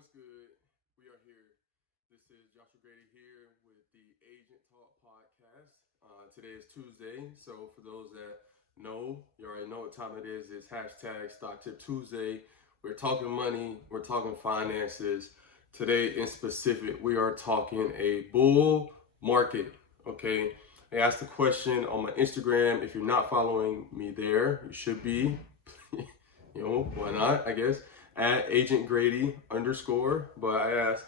What's good? We are here. This is Joshua Grady here with the Agent Talk podcast. Today is Tuesday, so for those that know, you already know what time it is. It's hashtag Stock Tip Tuesday. We're talking money, we're talking finances. Today in specific, we are talking a bull market. Okay, I asked the question on my Instagram. If you're not following me there, you should be. Why not? I guess at Agent Grady underscore. But I asked,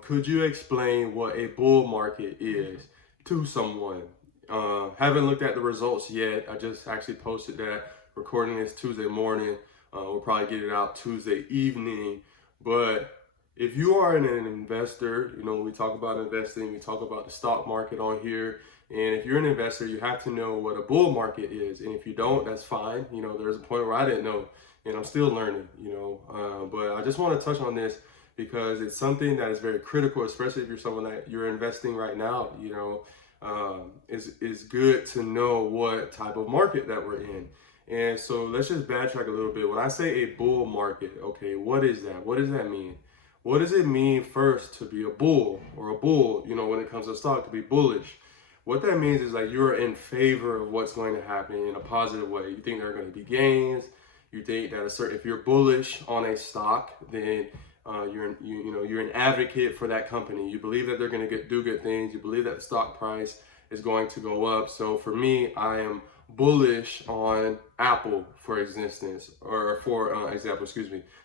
could you explain what a bull market is to someone? Haven't looked at the results yet. I just actually posted that. Recording this Tuesday morning. We'll probably get it out Tuesday evening. But if you are an investor, we talk about investing, we talk about the stock market on here. And if you're an investor, you have to know what a bull market is. And if you don't, that's fine. There's a point where I didn't know, and I'm still learning, but I just want to touch on this because it's something that is very critical, especially if you're someone that you're investing right now. It's good to know what type of market that we're in. And so let's just backtrack a little bit. When I say a bull market, okay, what is that? What does that mean? What does it mean first to be a bull or a bull, when it comes to stock, to be bullish? What that means is like you're in favor of what's going to happen in a positive way. You think there are going to be gains. You think that if you're bullish on a stock, then you're an advocate for that company. You believe that they're going to do good things. You believe that the stock price is going to go up. So for me, I am bullish on Apple, for example,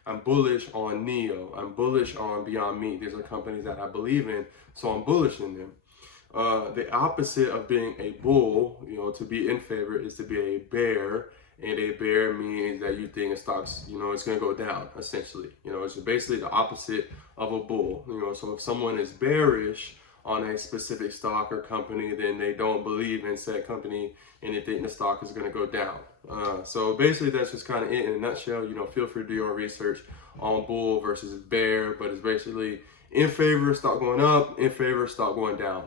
I'm bullish on Neo. I'm bullish on Beyond Meat. These are companies that I believe in, so I'm bullish in them. The opposite of being a bull, to be in favor, is to be a bear. And a bear means that you think a stock's, it's going to go down, essentially. It's basically the opposite of a bull. So if someone is bearish on a specific stock or company, then they don't believe in said company and they think the stock is going to go down. So basically, that's just kind of it in a nutshell. Feel free to do your research on bull versus bear, but it's basically in favor, stock going up, in favor, stock going down.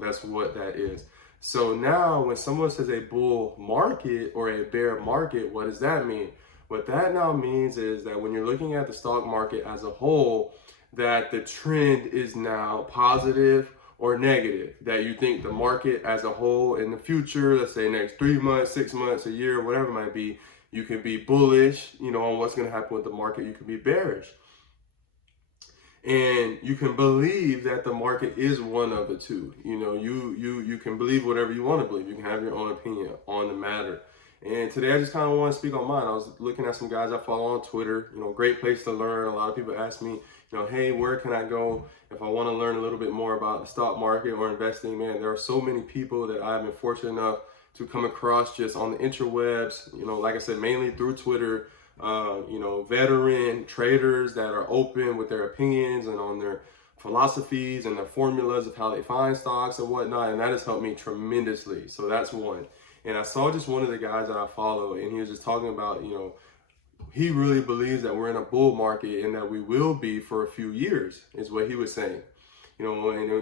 That's what that is. So now when someone says a bull market or a bear market, what does that mean? What that now means is that when you're looking at the stock market as a whole, that the trend is now positive or negative, that you think the market as a whole in the future, let's say next 3 months, 6 months, a year, whatever it might be, you can be bullish, on what's going to happen with the market. You can be bearish. And you can believe that the market is one of the two. You can believe whatever you want to believe. You can have your own opinion on the matter. And today I just kind of want to speak on mine. I was looking at some guys I follow on Twitter. Great place to learn. A lot of people ask me, hey, where can I go if I want to learn a little bit more about the stock market or investing? Man, there are so many people that I've been fortunate enough to come across just on the interwebs. Like I said, mainly through Twitter. Veteran traders that are open with their opinions and on their philosophies and their formulas of how they find stocks and whatnot. And that has helped me tremendously. So that's one. And I saw just one of the guys that I follow, and he was just talking about, he really believes that we're in a bull market and that we will be for a few years, is what he was saying. And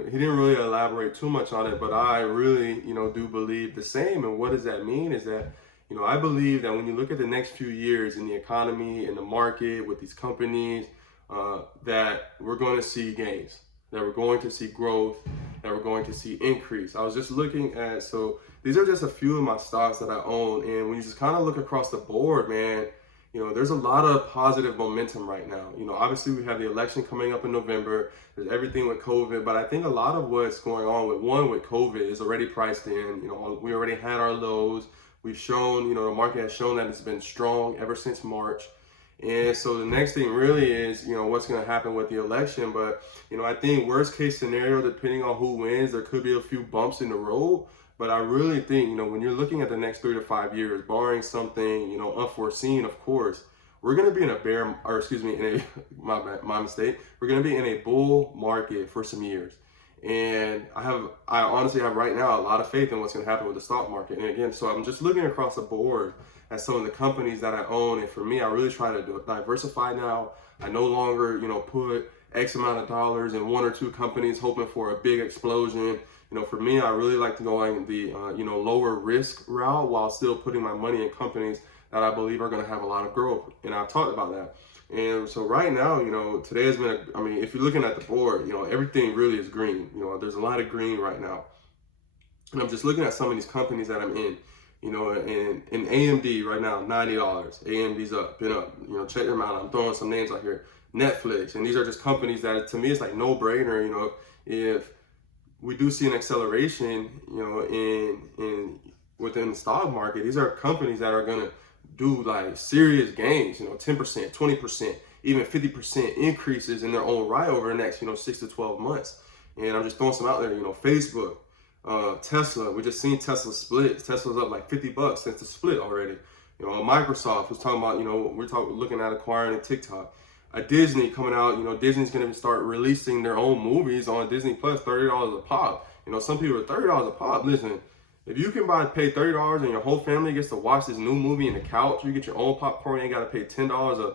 he didn't really elaborate too much on it, but I really, do believe the same. And what does that mean is that I believe that when you look at the next few years in the economy, in the market, with these companies, that we're going to see gains, that we're going to see growth, that we're going to see increase. I was just looking at, so these are just a few of my stocks that I own. And when you just kind of look across the board, man, there's a lot of positive momentum right now. Obviously we have the election coming up in November. There's everything with COVID, but I think a lot of what's going on with COVID is already priced in. We already had our lows. We've shown, the market has shown that it's been strong ever since March. And so the next thing really is, what's going to happen with the election. But, I think worst case scenario, depending on who wins, there could be a few bumps in the road. But I really think, when you're looking at the next 3 to 5 years, barring something, unforeseen, of course, we're going to be in my mistake. We're going to be in a bull market for some years. And I honestly have right now a lot of faith in what's going to happen with the stock market. And again, so I'm just looking across the board at some of the companies that I own. And for me, I really try to diversify now. I no longer, put X amount of dollars in 1 or 2 companies hoping for a big explosion. For me, I really like going the, lower risk route while still putting my money in companies that I believe are going to have a lot of growth. And I've talked about that. And so right now, today has been, if you're looking at the board, everything really is green. There's a lot of green right now. And I'm just looking at some of these companies that I'm in, and AMD right now, $90. AMD's up, been up, check them out. I'm throwing some names out here. Netflix, and these are just companies that to me it's like no brainer, if we do see an acceleration, in within the stock market, these are companies that are gonna do like serious gains, 10%, 20%, even 50% increases in their own right over the next, 6 to 12 months. And I'm just throwing some out there, Facebook, Tesla, we just seen Tesla split. Tesla's up like $50 since the split already. Microsoft was talking about, looking at acquiring a TikTok. A Disney coming out, Disney's gonna start releasing their own movies on Disney Plus, $30 a pop. Some people are $30 a pop. Listen, if you can pay $30 and your whole family gets to watch this new movie in the couch, you get your own popcorn, you ain't gotta pay $10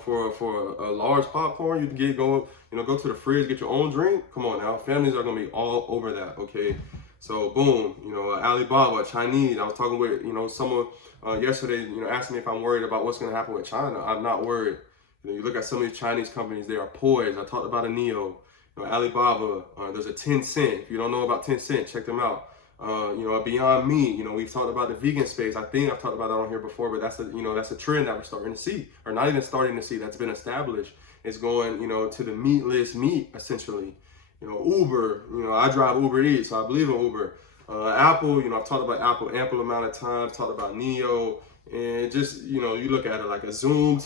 for a large popcorn. You can go to the fridge, get your own drink. Come on now, families are gonna be all over that, okay? So boom, Alibaba, Chinese. I was talking with, someone yesterday, asking me if I'm worried about what's gonna happen with China. I'm not worried. You look at some of these Chinese companies, they are poised. I talked about a NIO, Alibaba, there's a Tencent. If you don't know about Tencent, check them out. A Beyond Meat, we've talked about the vegan space. I think I've talked about that on here before, but that's a trend that we're starting to see, or not even starting to see, that's been established. It's going, to the meatless meat, essentially. Uber, I drive Uber Eats, so I believe in Uber. Apple, I've talked about Apple ample amount of times, talked about NIO. And just, you look at it like a Zoom.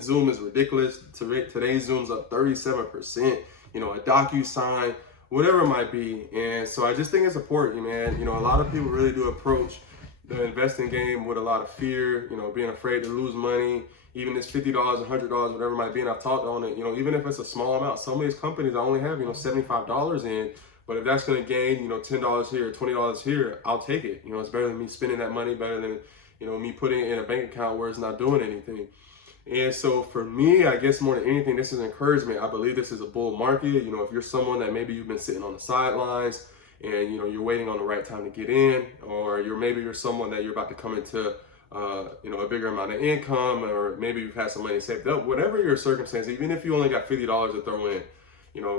Zoom is ridiculous. Today's Zoom's up 37%, a DocuSign, whatever it might be. And so I just think it's important, man. A lot of people really do approach the investing game with a lot of fear, being afraid to lose money, even this $50, $100, whatever it might be. And I've talked on it, even if it's a small amount. Some of these companies I only have, $75 in. But if that's going to gain, $10 here, $20 here, I'll take it. It's better than me spending that money, better than me putting it in a bank account where it's not doing anything. And so for me, I guess more than anything, this is encouragement. I believe this is a bull market. If you're someone that maybe you've been sitting on the sidelines and, you're waiting on the right time to get in, or you're someone that you're about to come into, a bigger amount of income, or maybe you've had some money saved up, whatever your circumstance, even if you only got $50 to throw in,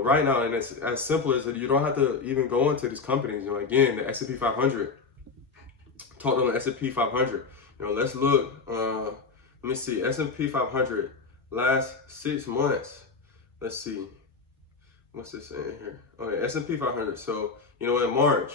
right now, and it's as simple as that, you don't have to even go into these companies. Again, the S&P 500, talked on the S&P 500. Let's look. Let me see. S&P 500 last 6 months. Let's see. What's this saying here? Okay, S&P 500. So in March,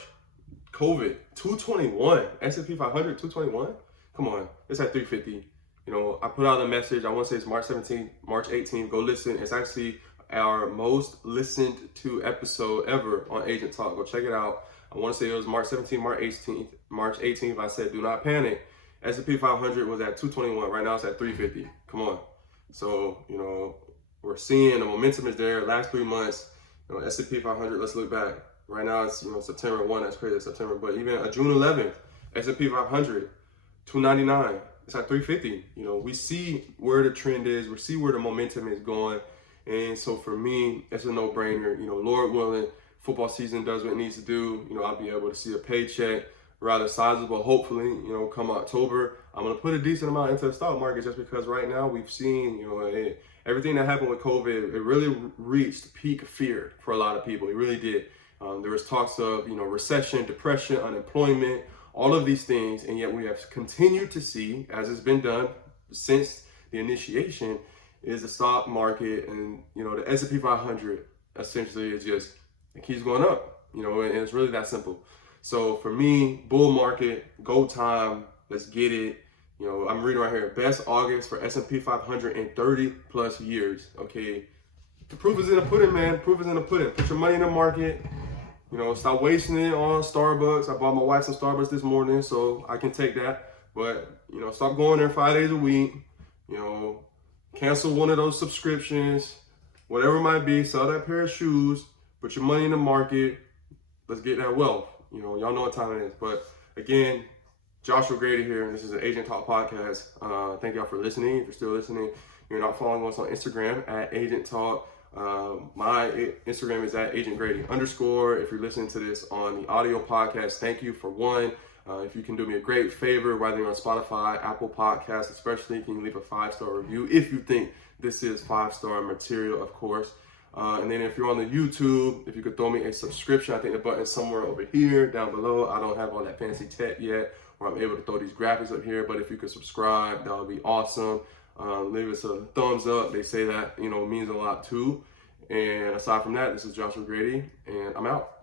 COVID 221. S&P 500 221. Come on, it's at 350. I put out a message. I want to say it's March 17th, March 18th. Go listen. It's actually our most listened to episode ever on Agent Talk. Go check it out. I want to say it was March 17th, March 18th. I said, do not panic. S&P 500 was at 221. Right now it's at 350. Come on. So, we're seeing the momentum is there. Last 3 months, S&P 500, let's look back. Right now it's, September 1. That's crazy, September. But even June 11th, S&P 500, 299. It's at 350. We see where the trend is. We see where the momentum is going. And so for me, it's a no-brainer. Lord willing, football season does what it needs to do. I'll be able to see a paycheck, rather sizable, hopefully, come October. I'm going to put a decent amount into the stock market just because right now we've seen, everything that happened with COVID, it really reached peak fear for a lot of people. It really did. There was talks of, recession, depression, unemployment, all of these things. And yet we have continued to see, as it's been done since the initiation, is the stock market and, the S&P 500 essentially is just, it keeps going up, and it's really that simple. So for me, bull market, go time, let's get it. I'm reading right here, best August for S&P 500 in 30 plus years. Okay, the proof is in the pudding, man. Proof is in the pudding. Put your money in the market. Stop wasting it on Starbucks. I bought my wife some Starbucks this morning, so I can take that. But stop going there 5 days a week. Cancel one of those subscriptions, whatever it might be. Sell that pair of shoes. Put your money in the market. Let's get that wealth. Y'all know what time it is. But again, Joshua Grady here, and this is an Agent Talk podcast. Thank y'all for listening. If you're still listening, you're not following us on Instagram at Agent Talk. My Instagram is at Agent Grady _ If you're listening to this on the audio podcast, thank you for one. If you can do me a great favor, whether you're on Spotify, Apple Podcasts especially, can you leave a 5-star review if you think This is 5-star material, of course. And then if you're on the YouTube, if you could throw me a subscription, I think the button's somewhere over here, down below. I don't have all that fancy tech yet, where I'm able to throw these graphics up here, but if you could subscribe, that would be awesome. Leave us a thumbs up. They say that, means a lot too. And aside from that, this is Joshua Grady, and I'm out.